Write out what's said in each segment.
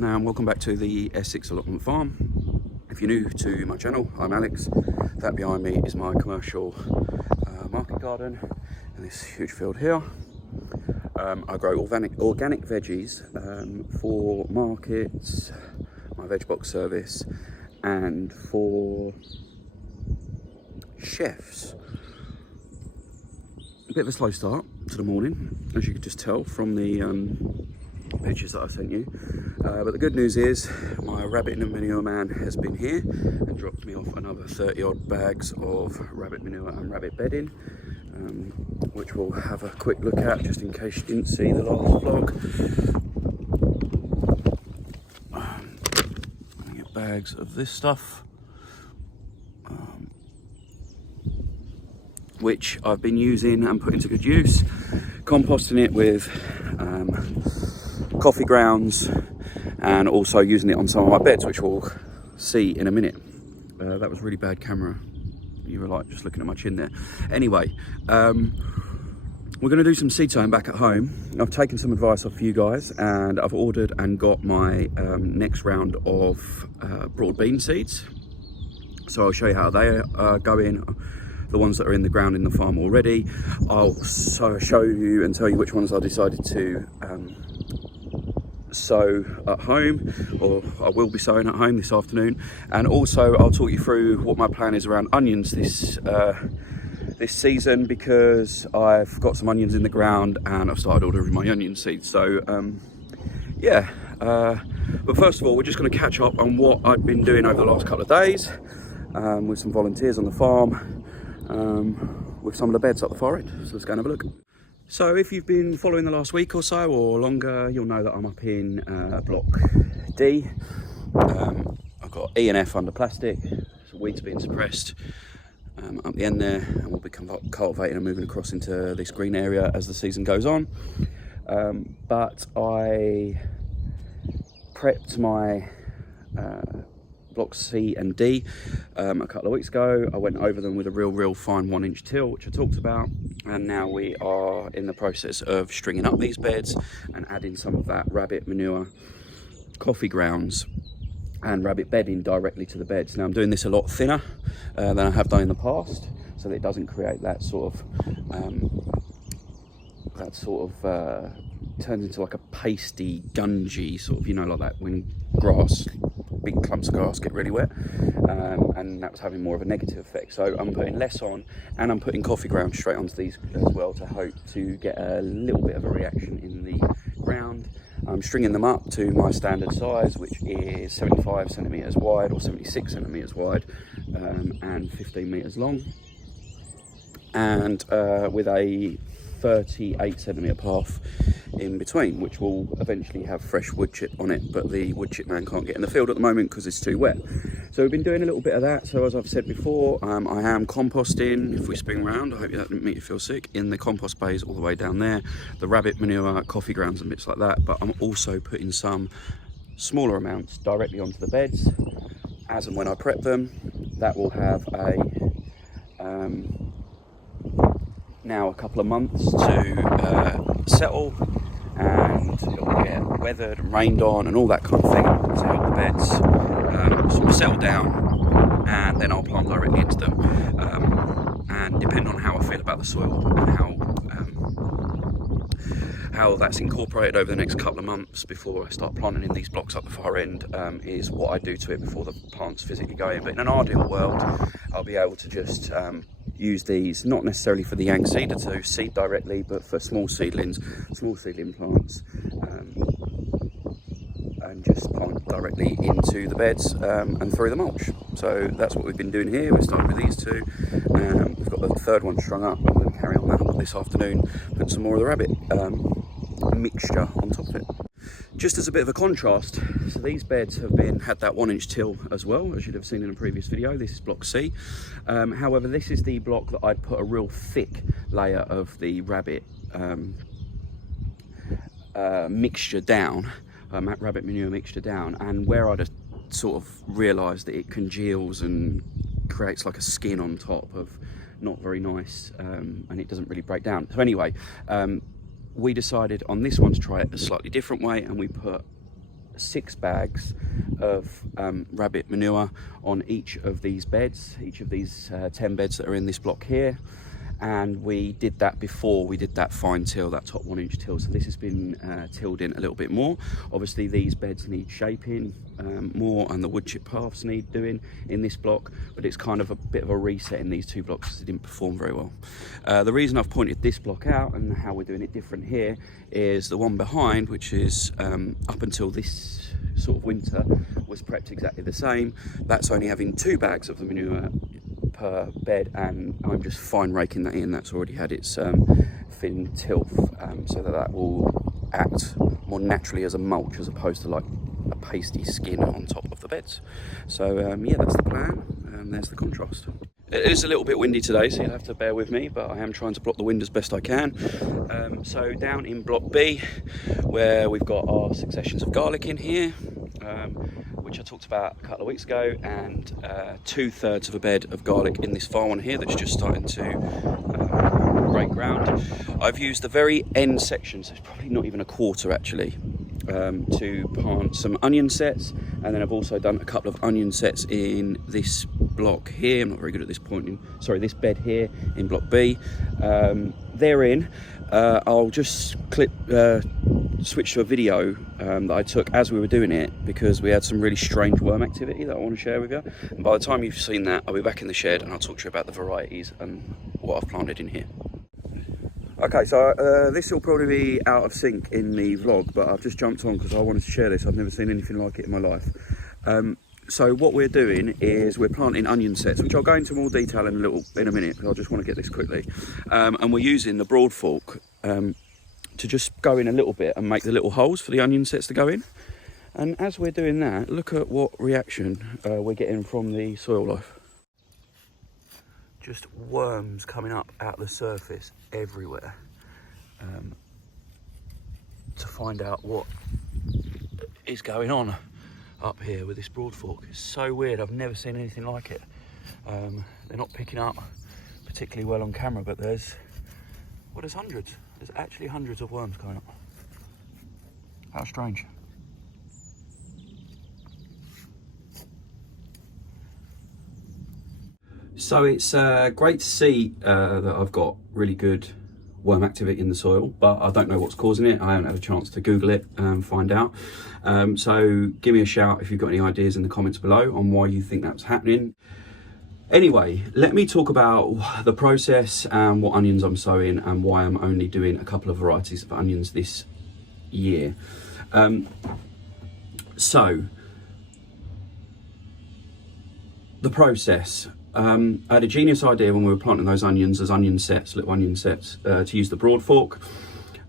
Now, welcome back to the Essex Allotment farm. If you're new to my channel, I'm Alex. That behind me is my commercial market garden in this huge field here. I grow organic veggies for markets, my veg box service, and for chefs. A bit of a slow start to the morning, as you could just tell from the pictures that I sent you. But the good news is my rabbit manure man has been here and dropped me off another 30 odd bags of rabbit manure and rabbit bedding, which we'll have a quick look at just in case you didn't see the last vlog. I get bags of this stuff, which I've been using and putting to good use, composting it with coffee grounds and also using it on some of my beds, which we'll see in a minute. That was really bad camera. You were like just looking at my chin there. Anyway, we're going to do some seed sowing back at home. I've taken some advice off you guys and I've ordered and got my next round of broad bean seeds. So I'll show you how they go in. The ones that are in the ground in the farm already. I'll show you and tell you which ones I decided to sow at home, or I will be sowing at home this afternoon. And also I'll talk you through what my plan is around onions this season, because I've got some onions in the ground and I've started ordering my onion seeds. So yeah, but first of all, we're just going to catch up on what I've been doing over the last couple of days with some volunteers on the farm. With some of the beds up the far end. So let's go and have a look. So if you've been following the last week or so or longer, you'll know that I'm up in block D. I've got E and F under plastic, so weeds being suppressed up the end there, and we'll be cultivating and moving across into this green area as the season goes on. But I prepped my blocks C and D a couple of weeks ago. I went over them with a real fine 1-inch till, which I talked about, and now we are in the process of stringing up these beds and adding some of that rabbit manure, coffee grounds and rabbit bedding directly to the beds. Now I'm doing this a lot thinner than I have done in the past, so that it doesn't create that sort of turns into like a pasty, gungy sort of, you know, like that when grass, big clumps of grass get really wet, and that was having more of a negative effect. So I'm putting less on, and I'm putting coffee ground straight onto these as well to hope to get a little bit of a reaction in the ground. I'm stringing them up to my standard size, which is 75 centimeters wide or 76 centimeters wide, and 15 meters long, and with a 38 centimeter path in between, which will eventually have fresh wood chip on it, but the wood chip man can't get in the field at the moment because it's too wet. So we've been doing a little bit of that. So as I've said before, I am composting, if we spin around, I hope that didn't make you feel sick, in the compost bays all the way down there, the rabbit manure, coffee grounds and bits like that. But I'm also putting some smaller amounts directly onto the beds as and when I prep them. That will have now a couple of months to settle, and it will get weathered and rained on and all that kind of thing to help the beds sort of settle down, and then I'll plant directly into them, and depending on how I feel about the soil and how that's incorporated over the next couple of months before I start planting in these blocks up the far end, is what I do to it before the plants physically go in. But in an ideal world, I'll be able to just use these, not necessarily for the young seeder to seed directly, but for small seedling plants, and just plant directly into the beds and through the mulch. So that's what we've been doing here. We're starting with these two. We've got the third one strung up. I'm going to carry on that this afternoon, put some more of the rabbit mixture on top of it. Just as a bit of a contrast, so these beds have had that 1-inch till as well, as you'd have seen in a previous video. This is block C. However, this is the block that I'd put a real thick layer of the rabbit mixture down, rabbit manure mixture down, and where I'd have sort of realised that it congeals and creates like a skin on top of not very nice, and it doesn't really break down. So anyway, we decided on this one to try it a slightly different way, and we put 6 bags of rabbit manure on each of these beds, each of these 10 beds that are in this block here. And we did that before we did that fine till, that top 1-inch till. So this has been tilled in a little bit more. Obviously these beds need shaping more, and the wood chip paths need doing in this block, but it's kind of a bit of a reset in these 2 blocks because it didn't perform very well. The reason I've pointed this block out and how we're doing it different here is the one behind, which is up until this sort of winter was prepped exactly the same. That's only having 2 bags of the manure per bed, and I'm just fine raking that in. That's already had its thin tilth, so that will act more naturally as a mulch as opposed to like a pasty skin on top of the beds. So yeah, that's the plan, and there's the contrast. It is a little bit windy today, so you'll have to bear with me, but I am trying to block the wind as best I can. So down in block B, where we've got our successions of garlic in here, which I talked about a couple of weeks ago, and 2/3 of a bed of garlic in this far one here that's just starting to break ground. I've used the very end section, so it's probably not even a quarter actually, to plant some onion sets, and then I've also done a couple of onion sets in this block here. I'm not very good at this pointing. Sorry, this bed here in block B. They're in. I'll just switch to a video that I took as we were doing it, because we had some really strange worm activity that I want to share with you. And by the time you've seen that, I'll be back in the shed and I'll talk to you about the varieties and what I've planted in here. Okay, so this will probably be out of sync in the vlog, but I've just jumped on because I wanted to share this. I've never seen anything like it in my life. So what we're doing is we're planting onion sets, which I'll go into more detail in a minute, because I just want to get this quickly. And we're using the broad fork to just go in a little bit and make the little holes for the onion sets to go in. And as we're doing that, look at what reaction we're getting from the soil life. Just worms coming up out the surface everywhere, to find out what is going on up here with this broad fork. It's so weird. I've never seen anything like it. They're not picking up particularly well on camera, but there's hundreds. There's actually hundreds of worms coming up. How strange. So it's great to see that I've got really good worm activity in the soil, but I don't know what's causing it. I haven't had a chance to Google it and find out. So give me a shout if you've got any ideas in the comments below on why you think that's happening. Anyway, let me talk about the process and what onions I'm sowing and why I'm only doing a couple of varieties of onions this year. So the process. I had a genius idea when we were planting those onions as onion sets, little onion sets, to use the broad fork.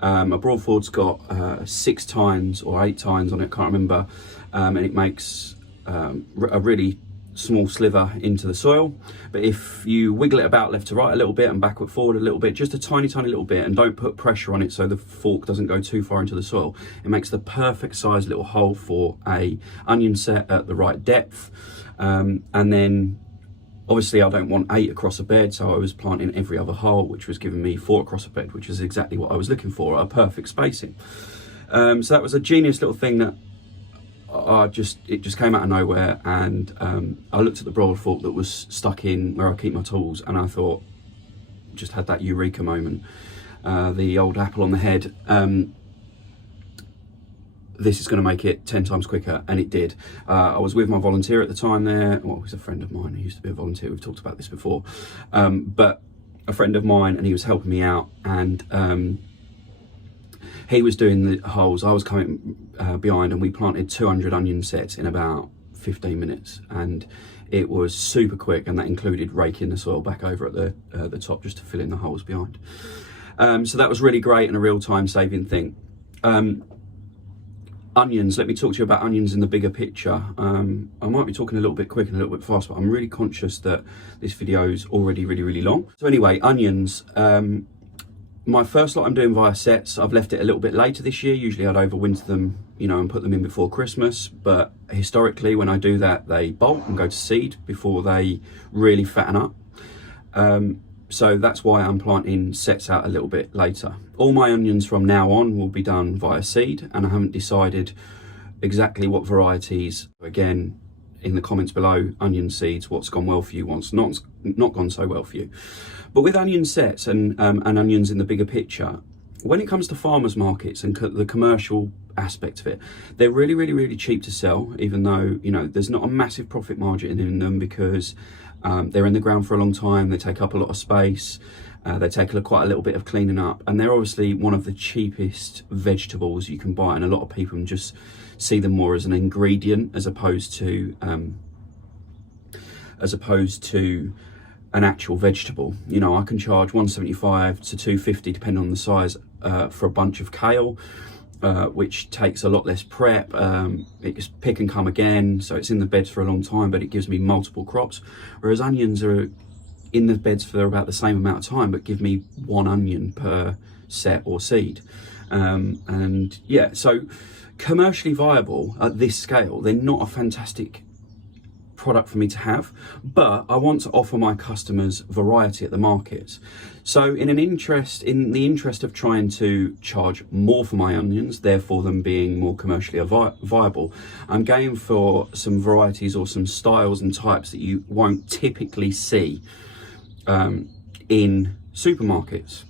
A broad fork's got 6 tines or 8 tines on it, can't remember, and it makes a really small sliver into the soil. But if you wiggle it about left to right a little bit and backward forward a little bit, just a tiny little bit, and don't put pressure on it so the fork doesn't go too far into the soil, it makes the perfect size little hole for a onion set at the right depth. And then obviously I don't want 8 across a bed, so I was planting every other hole, which was giving me 4 across a bed, which is exactly what I was looking for, a perfect spacing. So that was a genius little thing that it just came out of nowhere, and I looked at the broad fork that was stuck in where I keep my tools, and I thought, just had that eureka moment, the old apple on the head. This is going to make it 10 times quicker, and it did. I was with my volunteer at the time there. Well, he's a friend of mine. He used to be a volunteer. We've talked about this before. But a friend of mine, and he was helping me out, and he was doing the holes. I was coming behind, and we planted 200 onion sets in about 15 minutes, and it was super quick, and that included raking the soil back over at the top just to fill in the holes behind. So that was really great and a real time saving thing. Onions, let me talk to you about onions in the bigger picture. I might be talking a little bit quick and a little bit fast, but I'm really conscious that this video is already really long. So anyway, onions. My first lot I'm doing via sets. I've left it a little bit later this year. Usually I'd overwinter them, and put them in before Christmas. But historically, when I do that, they bolt and go to seed before they really fatten up. So that's why I'm planting sets out a little bit later. All my onions from now on will be done via seed, and I haven't decided exactly what varieties, again, in the comments below, onion seeds, what's gone well for you, what's not gone so well for you. But with onion sets and onions in the bigger picture, when it comes to farmers markets and the commercial aspect of it, they're really, really, really cheap to sell, even though, you know, there's not a massive profit margin in them, because they're in the ground for a long time, they take up a lot of space, they take quite a little bit of cleaning up, and they're obviously one of the cheapest vegetables you can buy, and a lot of people just see them more as an ingredient as opposed to an actual vegetable. You know, I can charge $175 to $250 depending on the size for a bunch of kale, which takes a lot less prep. It's pick and come again, so it's in the beds for a long time, but it gives me multiple crops, whereas onions are in the beds for about the same amount of time but give me one onion per set or seed. And yeah, so commercially viable at this scale, they're not a fantastic product for me to have, but I want to offer my customers variety at the markets. So in the interest of trying to charge more for my onions, therefore them being more commercially viable, I'm going for some varieties or some styles and types that you won't typically see in supermarkets.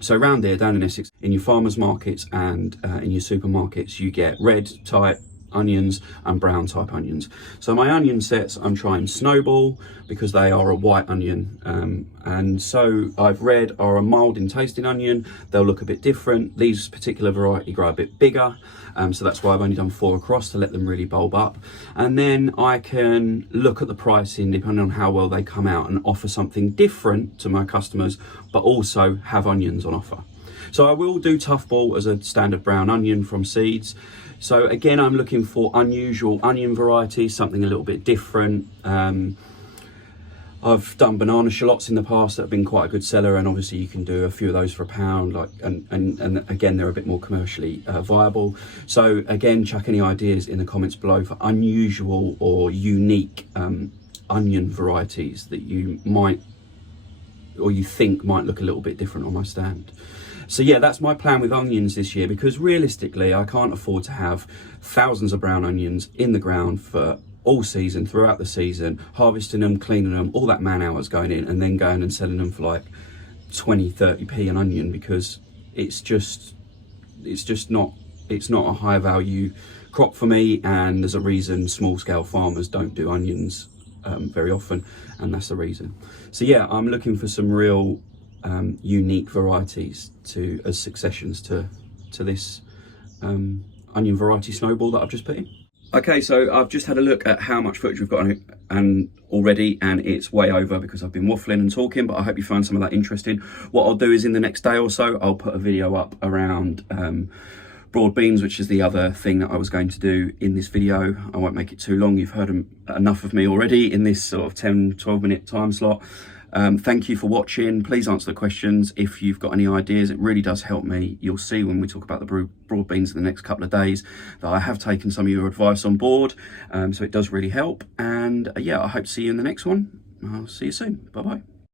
So around here down in Essex, in your farmers markets and in your supermarkets, you get red type onions and brown type onions. So my onion sets, I'm trying Snowball because they are a white onion, and so I've read are a mild in tasting onion. They'll look a bit different. These particular variety grow a bit bigger, so that's why I've only done 4 across to let them really bulb up. And then I can look at the pricing depending on how well they come out and offer something different to my customers, but also have onions on offer. So I will do Tough Ball as a standard brown onion from seeds. So again, I'm looking for unusual onion varieties, something a little bit different. I've done banana shallots in the past that have been quite a good seller, and obviously you can do a few of those for £1, like, and again, they're a bit more commercially viable. So again, chuck any ideas in the comments below for unusual or unique onion varieties that you might, or you think might look a little bit different on my stand. So yeah, that's my plan with onions this year, because realistically, I can't afford to have thousands of brown onions in the ground for all season, throughout the season, harvesting them, cleaning them, all that man hours going in, and then going and selling them for like 20, 30p an onion, because it's not a high value crop for me, and there's a reason small scale farmers don't do onions very often, and that's the reason. So yeah, I'm looking for some real unique varieties as successions to this onion variety Snowball that I've just put in. Okay, so I've just had a look at how much footage we've got on it already, and it's way over because I've been waffling and talking, but I hope you find some of that interesting. What I'll do is in the next day or so, I'll put a video up around broad beans, which is the other thing that I was going to do in this video. I won't make it too long. You've heard enough of me already in this sort of 10-12 minute time slot. Thank you for watching. Please answer the questions if you've got any ideas. It really does help me. You'll see when we talk about the broad beans in the next couple of days that I have taken some of your advice on board, so it does really help. And yeah, I hope to see you in the next one. I'll see you soon. Bye bye.